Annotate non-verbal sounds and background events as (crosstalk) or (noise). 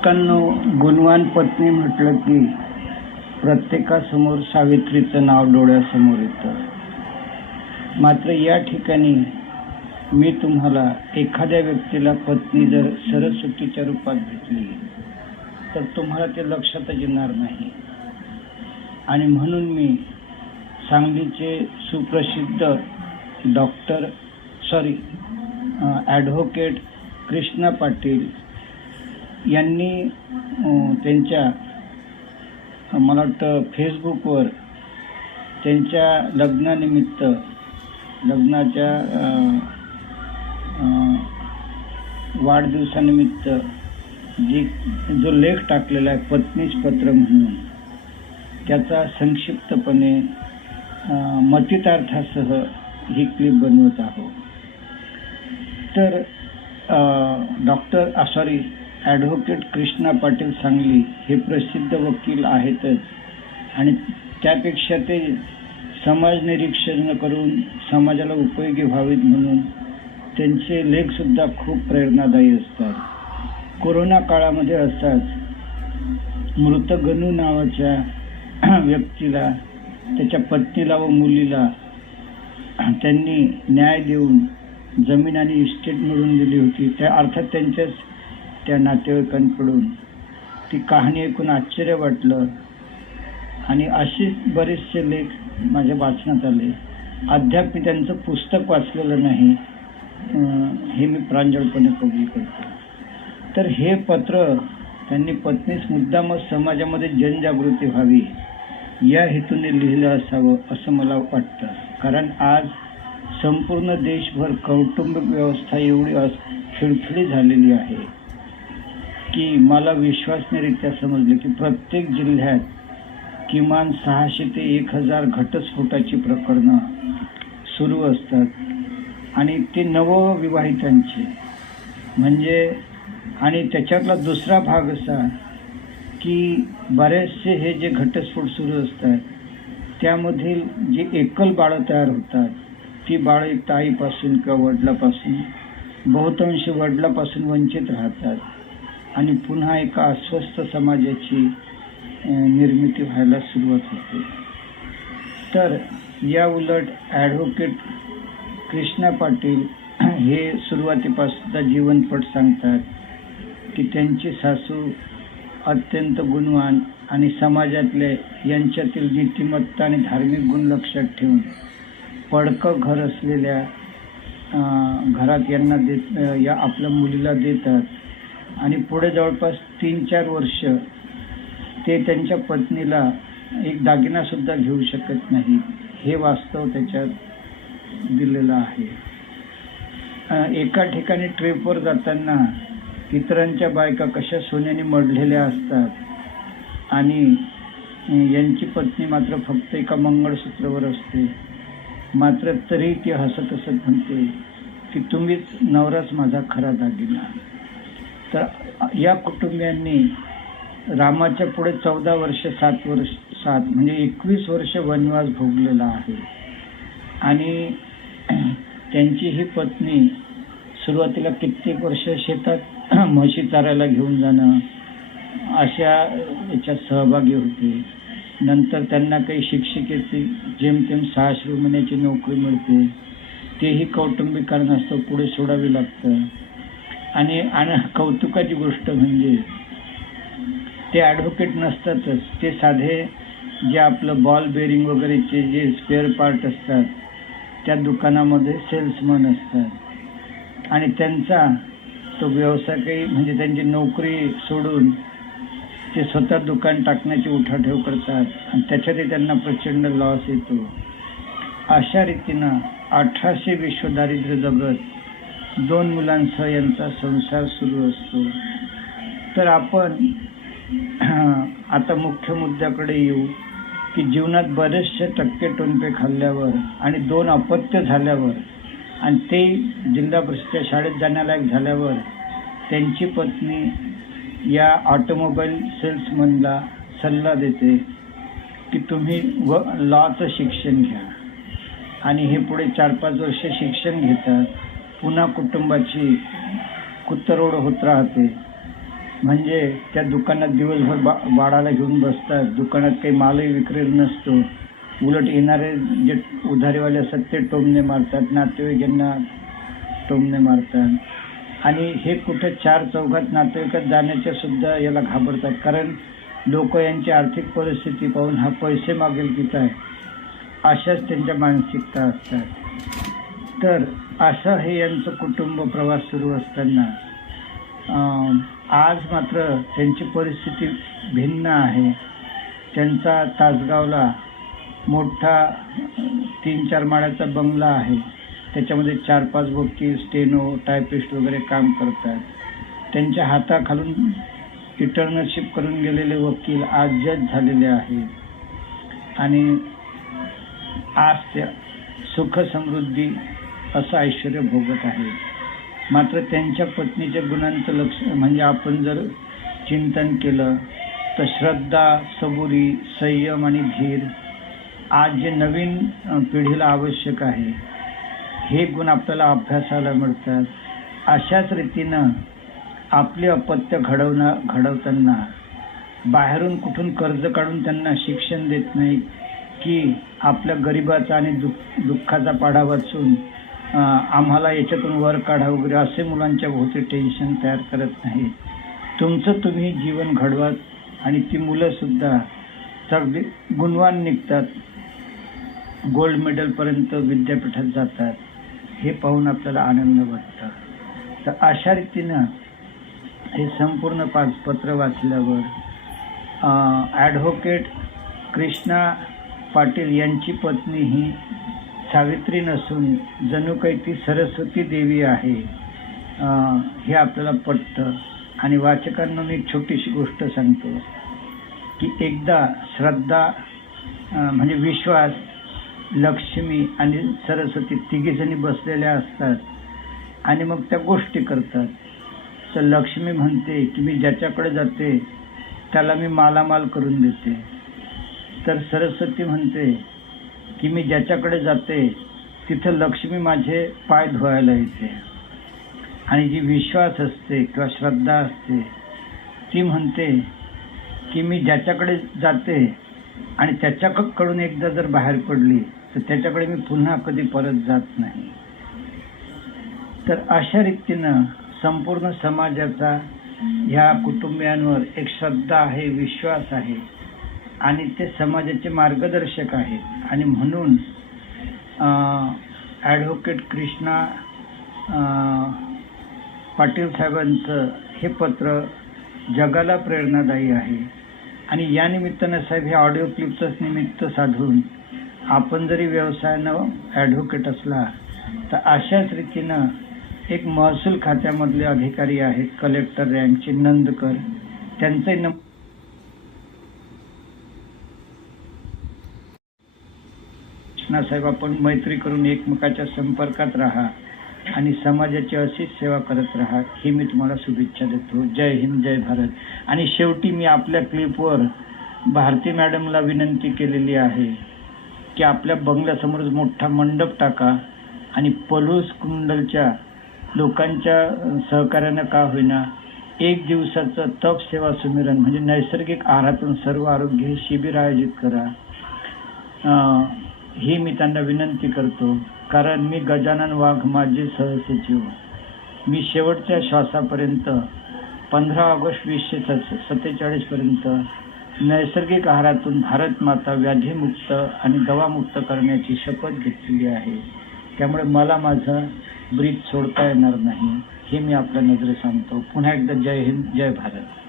लोकांनो गुणवान पत्नी म्हटलं की प्रत्येकासमोर सावित्रीचं नाव डोळ्यासमोर येतं. मात्र या ठिकाणी मी तुम्हाला एखाद्या व्यक्तीला पत्नी जर सरस्वतीच्या रूपात भेटली तर तुम्हाला ते लक्षातच येणार नाही. आणि म्हणून मी सांगलीचे सुप्रसिद्ध doctor sorry advocate Krishna Patil यांनी त्यांच्या मला वाटतं फेसबुकवर त्यांच्या लग्नानिमित्त लग्नाच्या वाढदिवसानिमित्त जी जो लेख टाकलेला आहे पत्नीच पत्र म्हणून त्याचा संक्षिप्तपणे मतितार्थासह ही क्लिप बनवत आहोत. तर doctor sorry advocate Krishna Patil Sangli हे प्रसिद्ध वकील आहेतच. आणि त्यापेक्षा ते समाज निरीक्षण करून समाजाला उपयोगी व्हावेत म्हणून त्यांचे लेखसुद्धा खूप प्रेरणादायी असतात. कोरोना काळामध्ये असताच मृत गणू नावाच्या (clears throat) व्यक्तीला त्याच्या पत्नीला व मुलीला त्यांनी न्याय देऊन जमीन आणि इस्टेट मिळवून दिली होती. त्या अर्थात त्यांच्याच त्या नातेवाईकांकडून ती कहाणी ऐकून आश्चर्य वाटलं. आणि असे बरेचसे लेख माझ्या वाचनात आले. अद्याप मी त्यांचं पुस्तक वाचलेलं नाही. हे मी प्रांजळपणे कबूल करतो. तर हे पत्र त्यांनी पत्नीस मुद्दामच समाजामध्ये जनजागृती व्हावी या हेतूने लिहिलं असावं असं मला वाटतं. कारण आज संपूर्ण देशभर कौटुंबिक व्यवस्था एवढी अस खिळखिळी झालेली आहे. की मला विश्वासनीयरित्या समजले की प्रत्येक जिल्ह्यात किमान सहाशे ते एक हजार घटस्फोटाची प्रकरणं सुरू असतात. आणि ते नवविवाहितांचे. म्हणजे आणि त्याच्यातला दुसरा भाग असा की बरेचसे हे जे घटस्फोट सुरू असतात त्यामधील जे एकल बाळं तयार होतात ती बाळं एक ताईपासून किंवा वडिलापासून बहुतांश वडिलापासून वंचित राहतात. आणि पुन्हा एका अस्वस्थ समाजाची निर्मिती व्हायला सुरुवात होते. तर या उलट ॲडव्होकेट कृष्णा पाटील (clears throat) हे सुरुवातीपासूनचा जीवनपट सांगतात की त्यांची सासू अत्यंत गुणवान आणि समाजातले यांच्यातील नीतिमत्ता आणि धार्मिक गुण लक्षात ठेवून पडकं घर असलेल्या घरात यांना देत या आपल्या मुलीला देतात. आणि पुढे जवळपास तीन चार वर्ष ते त्यांच्या पत्नीला एक दागिना सुद्धा घेऊ शकत नाही. हे वास्तव त्याच्यात दिलेलं आहे. एका ठिकाणी ट्रिपवर जाताना इतरांच्या बायका कशा सोन्याने मडलेल्या असतात आणि यांची पत्नी मात्र फक्त एका मंगळसूत्रावर असते. मात्र तरी ती हसत हसत म्हणते की तुम्हीच नवराच माझा खरा दागिना. या कुटुंबियांनी रामाच्या पुढे चौदा वर्ष सात वर्ष सात म्हणजे एकवीस वर्ष वनवास भोगलेला आहे. आणि त्यांची ही पत्नी सुरुवातीला कित्येक वर्ष शेतात (clears throat) म्हशी चारायला घेऊन जाणं अशा याच्यात सहभागी होते. नंतर त्यांना काही शिक्षिकेची जेमतेम सहाशे महिन्याची नोकरी मिळते. तेही कौटुंबिक कारणास्तव पुढे सोडावी लागतं. आणि आणि कौतुकाची गोष्ट म्हणजे ते ॲडव्होकेट नसतातच. ते साधे जे आपलं बॉल बेरिंग वगैरेचे जे स्पेअर पार्ट असतात त्या दुकानामध्ये सेल्समन असतात. आणि त्यांचा तो व्यवसाय काही म्हणजे त्यांची नोकरी सोडून ते स्वतः दुकान टाकण्याची उठाठेव करतात आणि त्याच्यातही त्यांना प्रचंड लॉस येतो. अशा रीतीनं अठराशे विश्व दारिद्र्य जगत दोन मुलांसह यांचा संसार सुरू असतो. तर आपण (clears throat) आता मुख्य मुद्द्याकडे येऊ की जीवनात बरेचसे टक्के टोनपे खाल्ल्यावर आणि दोन अपत्य झाल्यावर आणि ते जिल्हा परिषदच्या शाळेत जाण्यालायक झाल्यावर त्यांची पत्नी या ऑटोमोबाईल सेल्समनला सल्ला देते की तुम्ही व लॉचं शिक्षण घ्या. आणि हे पुढे चार पाच वर्ष शिक्षण घेतात. पुन्हा कुटुंबाची कुत्तरोड होत राहते. म्हणजे त्या दुकानात दिवसभर बा बाळाला घेऊन बसतात. दुकानात काही मालही विक्रेल नसतो. उलट येणारे जे उधारीवाले असतात ते टोमणे मारतात. नातेवाईकांना टोमणे मारतात. आणि हे कुठे चार चौघात नातेवाईकात जाण्याच्या सुद्धा याला घाबरतात. कारण लोक यांची आर्थिक परिस्थिती पाहून हा पैसे मागेल की काय? अशाच त्यांच्या मानसिकता असतात. तर असं हे यांचं कुटुंब प्रवास सुरू असताना आज मात्र त्यांची परिस्थिती भिन्न आहे. त्यांचा तासगावला मोठा तीन चार माळ्याचा बंगला आहे. त्याच्यामध्ये चार पाच वकील स्टेनो टायपिस्ट वगैरे काम करतात. त्यांच्या हाताखालून इंटर्नशिप करून गेलेले वकील आज जज झालेले आहेत. आणि आज त्या सुख समृद्धी असं ऐश्वर भोगत आहे. मात्र त्यांच्या पत्नीच्या गुणांचं लक्ष म्हणजे आपण जर चिंतन केलं तर श्रद्धा सबुरी संयम आणि धीर आज जे नवीन पिढीला आवश्यक आहे हे गुण आपल्याला अभ्यासाला मिळतात. अशाच रीतीनं आपले अपत्य घडवणं घडवताना बाहेरून कुठून कर्ज काढून त्यांना शिक्षण देत नाही की आपल्या गरिबाचा आणि दुःख दुःखाचा पाढा वाचून आम्हाला याच्यातून वर काढा वगैरे असे मुलांच्या भोवती टेन्शन तयार करत नाही. तुमचं तुम्ही जीवन घडवा आणि ती मुलंसुद्धा सुद्धा गुणवान निघतात. गोल्ड मेडलपर्यंत विद्यापीठात जातात. हे पाहून आपल्याला आनंद वाटतं. तर अशा रीतीनं हे संपूर्ण पाच पत्र वाचल्यावर ॲडव्होकेट कृष्णा पाटील यांची पत्नी ही सावित्री नसून जणू काही ती सरस्वती देवी आहे. हे आपल्याला पटतं. आणि वाचकांना मी एक छोटीशी गोष्ट सांगतो की एकदा श्रद्धा म्हणजे विश्वास लक्ष्मी आणि सरस्वती तिघीजणी बसलेल्या असतात आणि मग त्या गोष्टी करतात. तर लक्ष्मी म्हणते की मी ज्याच्याकडे जाते त्याला मी मालामाल करून देते. तर सरस्वती म्हणते की मी ज्याच्याकडे जाते तिथं लक्ष्मी माझे पाय धुवायला येते. आणि जी विश्वास असते किंवा श्रद्धा असते ती म्हणते की मी ज्याच्याकडे जाते आणि त्याच्याकडून एकदा जर बाहेर पडली तर त्याच्याकडे मी पुन्हा कधी परत जात नाही. तर अशा रीतीनं संपूर्ण समाजाचा ह्या कुटुंबियांवर एक श्रद्धा आहे विश्वास आहे. आणि ते समाजाचे मार्गदर्शक आहेत. आणि म्हणून ॲडव्होकेट कृष्णा पाटील साहेबांचं हे पत्र जगाला प्रेरणादायी आहे. आणि या निमित्तानं साहेब हे ऑडिओ क्लिपचंच निमित्त साधून आपण जरी व्यवसायानं ॲडव्होकेट असला तर अशाच रीतीनं एक महसूल खात्यामधले अधिकारी आहेत कलेक्टर रँकचे नंदकर. त्यांचंही नंबर साहेब आपण मैत्री करून एकमेकाच्या संपर्कात राहा आणि समाजाची अशीच सेवा करत राहा. ही मी तुम्हाला शुभेच्छा देतो. जय हिंद जय भारत. आणि शेवटी मी आपल्या क्लिपवर भारती मॅडमला विनंती केलेली आहे की आपल्या बंगल्यासमोर मोठा मंडप टाका आणि पलूस कुंडलच्या लोकांच्या सहकार्यानं का होईना एक दिवसाचं तप सेवा सुमिरन म्हणजे नैसर्गिक आहारातून सर्व आरोग्य हे शिबिर आयोजित करा. ही मी त्यांना विनंती करतो कारण मी गजानन वाघ माझे सहसचिव. मी शेवटच्या श्वासापर्यंत पंधरा ऑगस्ट वीसशे सत्तेचाळीस सत्तेचाळीसपर्यंत नैसर्गिक आहारातून भारत माता व्याधीमुक्त आणि दवामुक्त करण्याची शपथ घेतलेली आहे. त्यामुळे मला माझं ब्रीद सोडता येणार नाही हे मी आपल्या नजरे सांगतो. पुन्हा एकदा जय हिंद जय भारत.